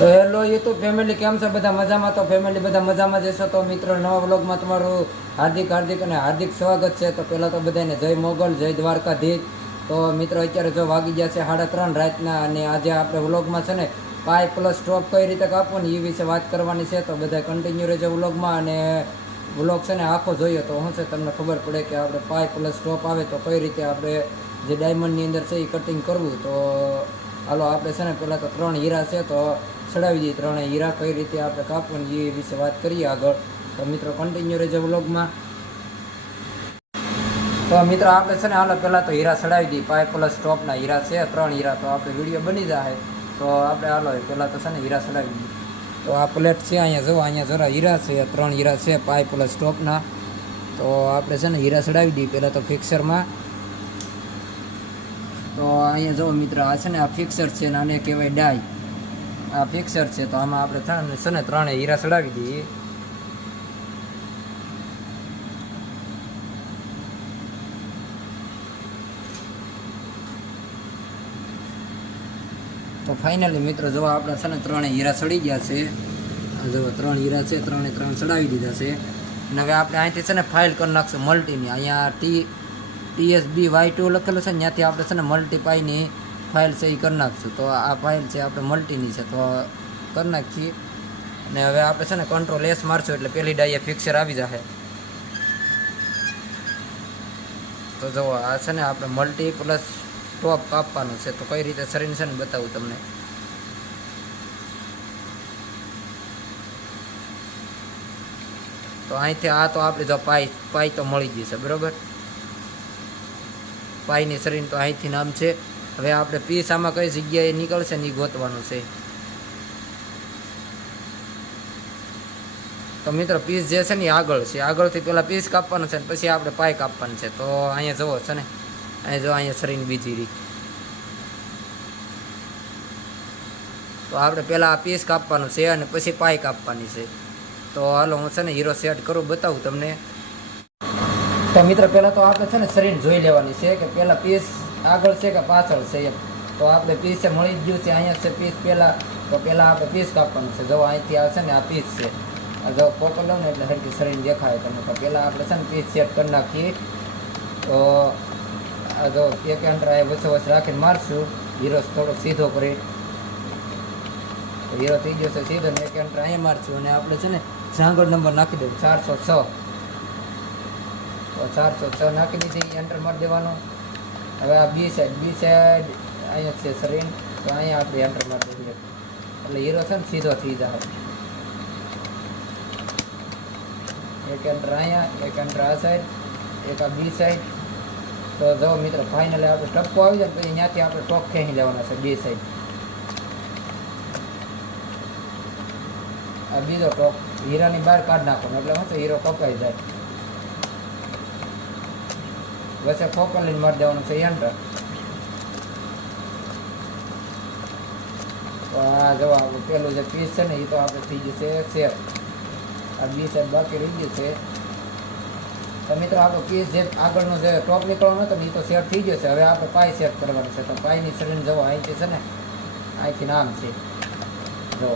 તો hello YouTube family, કેમ છે બધા મજામાં? તો ફેમિલી બધા મજામાં જશો તો મિત્રો નવા વ્લોગમાં તમારું હાર્દિક અને હાર્દિક સ્વાગત છે. તો પહેલાં તો બધાને જય મોગલ, જય દ્વારકાધીશ. તો મિત્રો અત્યારે જો વાગી ગયા છે 3:30 રાતના, અને આજે આપણે વ્લોગમાં છે ને પાઈ પ્લસ સ્ટોપ કઈ રીતે કાપવાની એ વિશે વાત કરવાની છે. તો બધા કન્ટિન્યુ રહેજો વ્લોગમાં, અને વ્લોગ છે ને આખો જોઈએ તો શું છે તમને ખબર પડે કે આપણે પાઈ પ્લસ સ્ટોપ આવે તો કઈ રીતે આપણે જે ડાયમંડની અંદર છે એ કટિંગ કરવું. તો હાલો આપણે છે ને પહેલાં તો 3 હીરા છે તો ચડાવી દઈએ. 3 હીરા કઈ રીતે આપણે કાપવાની એ વિશે વાત કરીએ આગળ. તો મિત્રો કન્ટિન્યુ રહેજો વ્લોગમાં. તો મિત્રો આપણે છે ને હાલો પહેલાં તો હીરા ચડાવી દઈએ. પાઈ પ્લસ સ્ટોપના હીરા છે 3 હીરા, તો આપણે વિડીયો બની જાય. તો આપણે હાલો પહેલાં તો છે ને હીરા ચડાવી દઈએ. તો આ પ્લેટ છે, અહીંયા જુઓ, અહીંયા જરા હીરા છે, 3 હીરા છે પાઈ પ્લસ સ્ટોપના. તો આપણે છે ને હીરા ચડાવી દઈએ પહેલાં તો ફિક્સરમાં. તો અહીંયા જુઓ મિત્રો, આ છે ને આ ફિક્સર છે ને આને કહેવાય ડાય. આ ફિક્સર છે, તો આમાં આપણે છે ને 3 હીરા ચડાવી દઈએ. તો ફાઇનલી મિત્રો જો આપણે છે ને 3 હીરા ચડી ગયા છે. જો 3 હીરા છે, 3 ચડાવી દીધા છે. અને હવે આપણે અહીંથી છે ને ફાઇલ કરી નાખશું મલ્ટીની. અહીંયા TSB Y2 લખેલું છે ને, ત્યાંથી આપણે છે ને મલ્ટીપાઈની ફાઇલ છે એ કરી નાખશું. તો આ ફાઇલ છે આપણે મલ્ટીની છે, તો કરી નાખીએ. અને હવે આપણે છે ને કંટ્રોલ S મારશું એટલે પહેલી ડાઈએ ફિક્સર આવી જશે. તો જુઓ, આ છે ને આપણે મલ્ટી પ્લસ ટોપ કાપવાનું છે. તો કઈ રીતે શરીર છે ને બતાવું તમને. તો અહીંથી આ તો આપણે જો પાઈ તો મળી ગઈ છે, બરોબર. પાઈની શરીર તો અહીંથી નામ છે. હવે આપણે પીસ આમાં કઈ જગ્યાએ નીકળશે ને એ ગોતવાનું છે. તો મિત્રો પીસ જે છે ને એ આગળ છે, આગળથી પહેલાં પીસ કાપવાનું છે ને પછી આપણે પાઈ કાપવાનું છે. તો અહીંયા જુઓ છે ને, અહીંયા જો અહીંયા શરીર બીજી રીત. તો આપણે પહેલાં આ પીસ કાપવાનું છે અને પછી પાઈ કાપવાની છે. તો હાલો હું છે ને હીરો સેટ કરું, બતાવું તમને. તો મિત્રો પહેલાં તો આપણે છે ને શરીર જોઈ લેવાની છે કે પહેલાં પીસ આગળ છે કે પાછળ છે એમ. તો આપણે પીસ મળી જ ગયું છે, અહીંયા છે પીસ પહેલાં. તો પહેલાં આપણે પીસ કાપવાનું છે. જો અહીંથી આ છે ને આ પીસ છે, જો ફોટો લઉં ને એટલે હરખી શરીર દેખાય તમને. તો પહેલાં આપણે છે ને પીસ સેટ કરી નાખીએ. તો આ જો એક એન્ટર આ વચ્ચે રાખીને મારશું હીરો થોડોક સીધો કરી. તો હીરો થઈ ગયો છે સીધો, ને એક એન્ટર અહીંયા મારશું અને આપણે છે ને જાંગળ નંબર નાખી દઉં 406. તો 406 નાખી દીધી, એન્ટર મારી દેવાનો. હવે આ બી સાઈડ અહીંયા છે શરીર, તો અહીંયા આપણે એન્ટર મારી દઈએ એટલે હીરો છે ને સીધો થઈ જાય. એક એન્ટર અહીંયા, એક એન્ટર આ સાઈડ, એક આ બી સાઈડ. તો જો મિત્રો ફાઇનલી આપણે ટપકો આવી જાય પછી ત્યાંથી આપણે ટોક ખેંચી લેવાના છે બે સાઈડ. આ બીજો ટોક હીરાની બહાર કાઢી નાખવાનો એટલે શું છે હીરો કપાઈ જાય. વચ્ચે ફોકલ લઈને મારી દેવાનું છે એન્ટર. તો આ જવા પેલું જે પીસ છે ને એ તો આપણે થઈ જશે સેફ. આ બી સાઈડ બાકી રહી ગયું છે. તો મિત્રો આપણો પીસ જે આગળનો જે ટોપ નીકળવાનો હતો ને એ તો સેટ થઈ ગયો છે. હવે આપણે પાઈ સેટ કરવાનું છે. તો પાઈની શરીર જવો અહીંથી છે ને, અહીંથી નામ છે જો,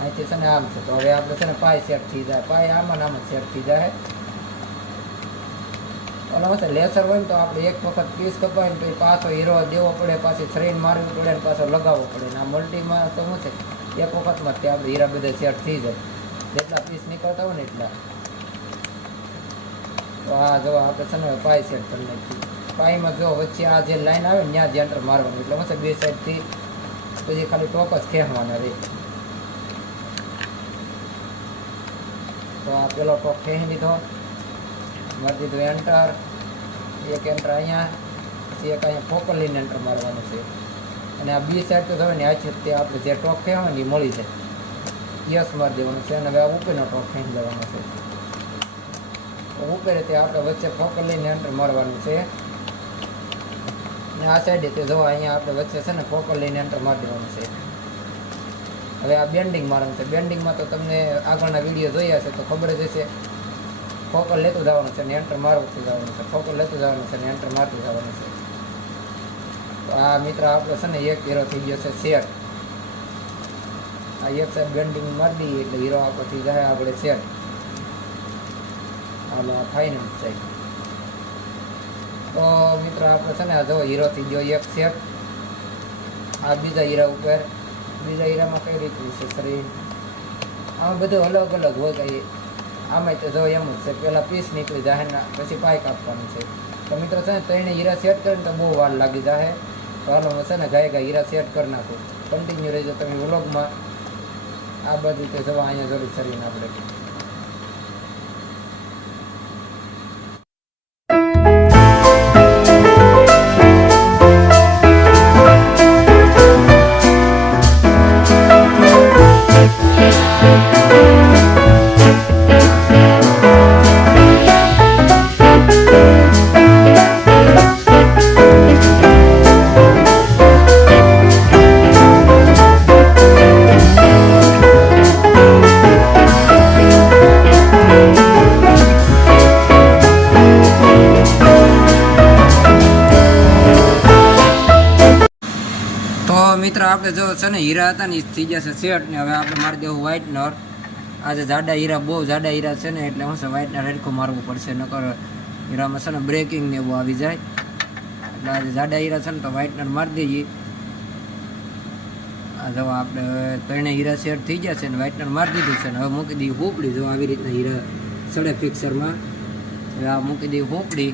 અહીંથી છે ને આમ છે. તો હવે આપણે છે ને પાઈ સેટ થઈ જાય. પાઈ આમાં આમ સેટ થઈ જાય. ઓલા છે લેસર હોય ને તો આપણે એક વખત પીસ કપાય ને પછી પાછો હીરો દેવો પડે, પાછી શરીર મારવી પડે ને પાછો લગાવવો પડે. ને આ મલ્ટીમાં તો શું છે એક વખતમાં જ આપણે હીરા બધા સેટ થઈ જાય, જેટલા પીસ નીકળતા હોય ને એટલા. તો આ જો આપણે છે ને પાઈ સેટ કરી નાખીએ. પાઈમાં જો વચ્ચે આ જે લાઈન આવે ને ત્યાં જ એન્ટર મારવાનું એટલે શું છે બે સાઈડથી પછી ખાલી ટોપ જ ખેંચવાના રહે. તો આ પેલો ટોપ ખેંચી લીધો, મારી દીધું એન્ટર. એક એન્ટર અહીંયા, એક અહીંયા ફોકલ લઈને એન્ટર મારવાનું છે. અને આ બી સાઈડ તો તમે ને આ તે આપણે જે ટોપ ખેંચવાનું એ મળી જાય, યસ મારી દેવાનું છે. અને હવે આ ઉપરનો ટોપ ખેંચી લેવાનો છે. તો ઉપરે તે આપણે વચ્ચે ફોકલ લઈને એન્ટર મારવાનું છે. અને આ સાઈડે તે જોવા અહીંયા આપણે વચ્ચે છે ને ફોકલ લઈને એન્ટર મારી દેવાનું છે. હવે આ બેન્ડિંગ મારવાનું છે. બેન્ડિંગમાં તો તમને આગળના વિડીયો જોયા છે તો ખબર જ હશે. ફોકલ લેતું જવાનું છે ને એન્ટર મારતું જવાનું છે, ફોકલ લેતું જવાનું છે ને એન્ટર મારતું જવાનું છે. તો આ મિત્ર આપણો છે ને એક હીરો થઈ ગયો છે સેટ. આ એક સાઈડ બેન્ડિંગ મારી દઈએ એટલે હીરો આપણો થઈ જાય આપણે સેટ. આમાં ફાઇનલ સાઈડ. તો મિત્રો આપણે છે ને આ જો હીરો થઈ ગયો એક સેટ. આ બીજા હીરા ઉપર, બીજા હીરામાં કઈ રીતનું છે શરીર, આમાં બધું અલગ અલગ હોય. કઈ આમાં તો જો એમ જ છે, પહેલાં પીસ નીકળી જાય ને પછી પાઇપ આપવાનું છે. તો મિત્રો છે ને ત્રણે હીરા સેટ કરીને તો બહુ વાર લાગી જાય. તો હાલો હું છે ને ગાય હીરા સેટ કરી નાખું. કન્ટિન્યુ રહેજો તમે વ્લોગમાં. આ બધું તે જવા અહીંયા જરૂર શરીરને આપણે. મિત્રો આપણે જો છે ને હીરા હતા ને એ થઈ જશે સેટ ને હવે આપણે મારી દેવું વ્હાઇટનર. આજે જાડા હીરા, બહુ જાડા હીરા છે ને એટલે હું છે વ્હાઇટનર રેડકો મારવું પડશે, નકર હીરામાં છે ને બ્રેકિંગ ને એવું આવી જાય. એટલે આજે જાડા હીરા છે ને તો વ્હાઇટનર મારી દઈએ. આ જો આપણે ત્રણે હીરા સેટ થઈ ગયા છે ને વ્હાઇટનર મારી દીધું છે ને હવે મૂકી દઈએ હોપડી. જો આવી રીતના હીરા સડે ફિક્સરમાં. હવે આ મૂકી દઈએ હોપડી.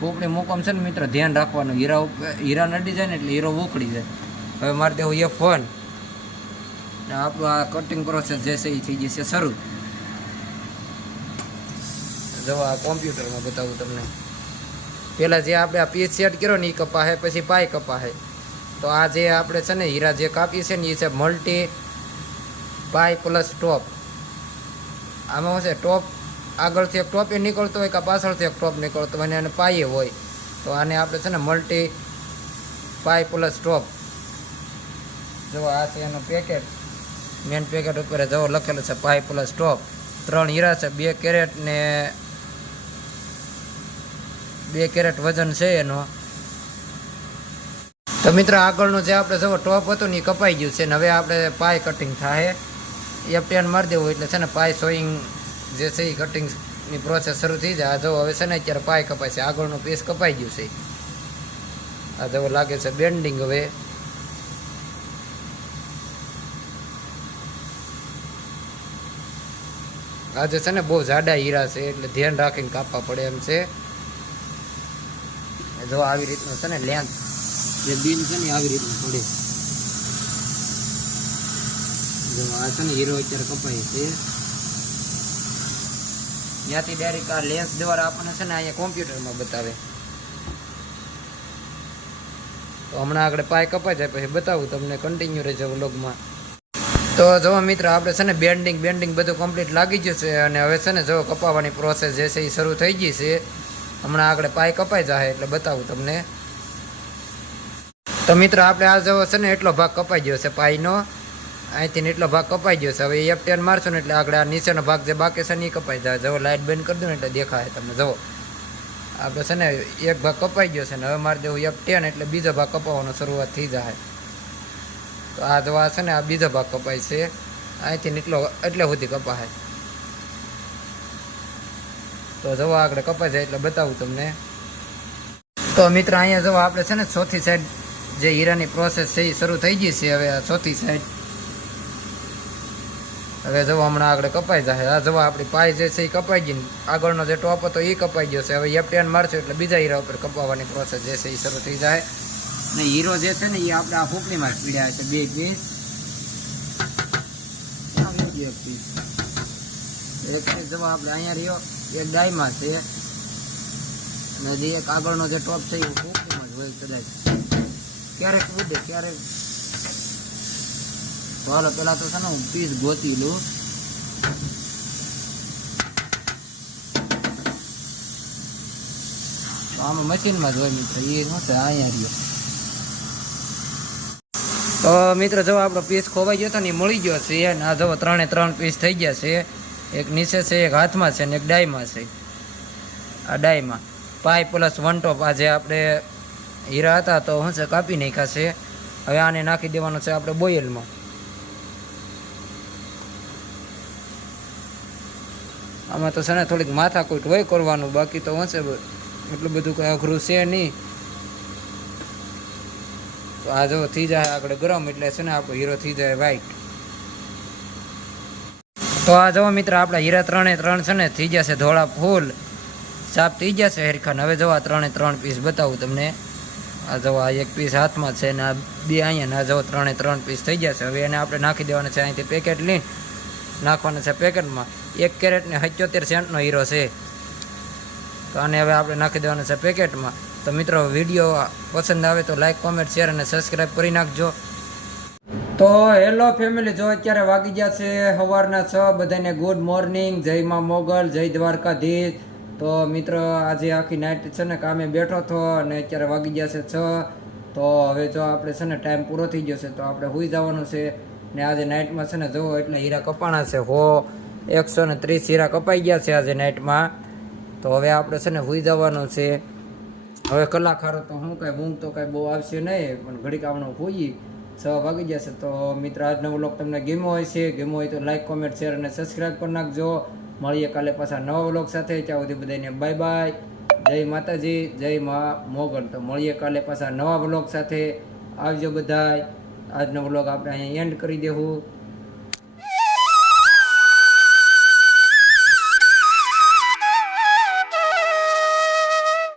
પોપડી મૂકવામાં છે ને મિત્ર ધ્યાન રાખવાનું, હીરા નડી જાય ને એટલે હીરો ઉખડી જાય. હવે મારે દેવું એ ફોન ને આપણું આ કટિંગ પ્રોસેસ જે છે એ થઈ જશે શરૂ. જો આ કોમ્પ્યુટરમાં બતાવું તમને. પહેલાં જે આપણે આ પીસ સેટ કર્યો ને એ કપાહે, પછી પાય કપાહે. તો આ જે આપણે છે ને હીરા જે કાપીએ છે ને એ છે મલ્ટી પાય પ્લસ ટોપ. આમાં શું છે, ટોપ આગળથી એક ટોપ નીકળતો હોય કે પાછળથી એક ટોપ નીકળતો હોય અને પાયે હોય. તો આને આપણે છે ને મલ્ટી પાય પ્લસ ટોપ. જો આ છે એનું પેકેટ, મેન પેકેટ ઉપર જવો લખેલું છે પાય પ્લસ ટોપ. 3 હીરા છે, 2 કેરેટ ને 2 કેરેટ વજન છે એનો. તો મિત્રો આગળનું જે આપણે જવો ટોપ હતું ને એ કપાઈ ગયું છે ને હવે આપણે પાય કટિંગ થાય. F10 મારી દેવું એટલે છે ને પાય સોઈંગ જે છે એ કટિંગની પ્રોસેસ શરૂ થઈ જાય. આ જો હવે છે ને અત્યારે પાય કપાય છે, આગળનું પીસ કપાઈ ગયું છે. આ જો લાગે છે બેન્ડિંગ. હવે આજે છે ને બહુ જાડા હીરા છે એટલે ધ્યાન રાખીને કાપવા પડે એમ છે. જો આવી રીતનું છે ને લેન્થ જે બીન છે ને આવી રીતનું પડે. જો આ છે ને હીરો અત્યારે કપાય છે, ત્યાંથી ડાયરેક્ટ આ લેન્સ દ્વારા આપણને છે ને અહીંયા કોમ્પ્યુટરમાં બતાવે. તો હમણાં આગળ પાય કપાઈ જાય પછી બતાવું તમને, કન્ટિન્યુ રહેજો વ્લોગમાં. તો જો મિત્ર આપણે છે ને બેન્ડિંગ બધું કમ્પ્લીટ લાગી ગયું છે અને હવે છે ને જો કપાવવાની પ્રોસેસ જે છે એ શરૂ થઈ ગઈ છે. હમણાં આગળ પાય કપાઈ જાય એટલે બતાવું તમને. તો મિત્ર આપણે આ જો છે ને એટલો ભાગ કપાઈ ગયો છે પાયનો, અહીંથી એટલો ભાગ કપાઈ ગયો છે. હવે F10 મારશું ને એટલે આગળ આ નીચેનો ભાગ જે બાકી છે ને એ કપાઈ જાય. જો લાઇટ બંધ કરી દઉં ને એટલે દેખાય તમને. જુઓ આપણે છે ને એક ભાગ કપાઈ ગયો છે ને હવે મારી દેવું F10 એટલે બીજો ભાગ કપાવવાનો શરૂઆત થઈ જાય. તો આ જો આ છે ને આ બીજો ભાગ કપાય છે, અહીંથી એટલે સુધી કપાય. તો જવા આગળ કપાઈ જાય એટલે બતાવું તમને. તો મિત્ર અહીંયા જો આપણે છે ને ચોથી સાઈડ જે હીરાની પ્રોસેસ છે એ શરૂ થઈ ગઈ છે. હવે આ ચોથી સાઈડ હવે જવા હમણાં આગળ કપાઈ જાય. આ જવા આપણી પાય જે છે એ કપાઈ ગઈ, આગળનો જે ટોપ હતો એ કપાઈ ગયો છે. હવે F10 મારશું એટલે બીજા હીરા ઉપર કપાવવાની પ્રોસેસ જે છે એ શરૂ થઈ જાય. ને હીરો જે છે ને એ આપણે આ ફૂકડીમાં જ પીડ્યા છે. 2 પીસ એક પીસ જવા આપણે અહીંયા રહ્યો, એક ડાયમાં છે અને જે એક આગળનો જે ટોપ છે એ ફૂકડીમાં જ હોય કદાચ. ક્યારેક ઉડે ક્યારેક. તો હાલો પેલા તો છે ને હું પીસ ગોતી લઉં. તો આમાં મશીનમાં જ હોય મિત્ર, એ શું છે અહીંયા રહ્યો. તો મિત્ર જો આપણો પીસ ખોવાઈ ગયો હતો ને એ મળી ગયો છે. અને આ જો 3 પીસ થઈ ગયા છે. એક નીચે છે, એક હાથમાં છે ને એક ડાયમાં છે. આ ડાયમાં પાય પ્લસ 1 ટોપ આ જે આપણે હીરા હતા તો શું છે કાપી નાખ્યા છે. હવે આને નાખી દેવાનો છે આપણે બોઇલમાં. આમાં તો છે ને થોડીક માથાકૂટ હોય કરવાનું, બાકી તો હશે એટલું બધું કંઈ અઘરું છે નહીં. તો આ જો થઈ જાય આગળ ગરમ એટલે છે ને આપણો હીરો થઈ જાય વ્હાઈટ. તો આ જો મિત્ર આપણા હીરા 3 છે ને થઈ જશે ધોળા ફૂલ સાફ થઈ જશે હરખાન. હવે જો આ 3 પીસ બતાવું તમને. આ જો આ એક પીસ હાથમાં છે ને આ 2 અહીંયા ને આ જો 3 પીસ થઈ જશે. હવે એને આપણે નાખી દેવાના છે અહીંથી પેકેટ લઈને નાખવાના છે પેકેટમાં. 1 કેરેટ ને 77 સેન્ટનો હીરો છે. તો આને હવે આપણે નાખી દેવાના છે પેકેટમાં. તો મિત્રો વિડીયો પસંદ આવે તો લાઈક કોમેન્ટ શેર અને સબસ્ક્રાઈબ કરી નાખજો. તો હેલો ફેમિલી, જો અત્યારે વાગી ગયા છે સવારના 6. બધાને ગુડ મોર્નિંગ, જય માં મોગલ, જય દ્વારકાધીશ. તો મિત્રો આજે આખી નાઇટ છે ને કામે બેઠો હતો અને અત્યારે વાગી ગયા છે 6. તો હવે જો આપણે છે ને ટાઈમ પૂરો થઈ ગયો છે તો આપણે સૂઈ જવાનું છે. ને આજે નાઇટમાં છે ને જુઓ એટલે હીરા કપાણા છે 130 હીરા કપાઈ ગયા છે આજે નાઇટમાં. તો હવે આપણે છે ને સૂઈ જવાનું છે. હવે કલાક ખારો તો હું કાંઈ ઊંઘ તો કાંઈ બહુ આવશે નહીં, પણ ઘડીક આપણે સૂઈ 6 વાગી જશે. તો મિત્ર આજનો વ્લોગ તમને ગમ્યો હોય છે, ગમ્યો હોય તો લાઈક કોમેન્ટ શેર અને સબસ્ક્રાઈબ કરી નાખજો. મળીએ કાલે પાછા નવા વ્લોગ સાથે. ત્યાં સુધી બધાને બાય બાય, જય માતાજી, જય મા મોગલ. તો મળીએ કાલે પાછા નવા વ્લોગ સાથે. આવજો બધાય. આજનો વ્લોગ આપણે અહીંયા એન્ડ કરી દેવું.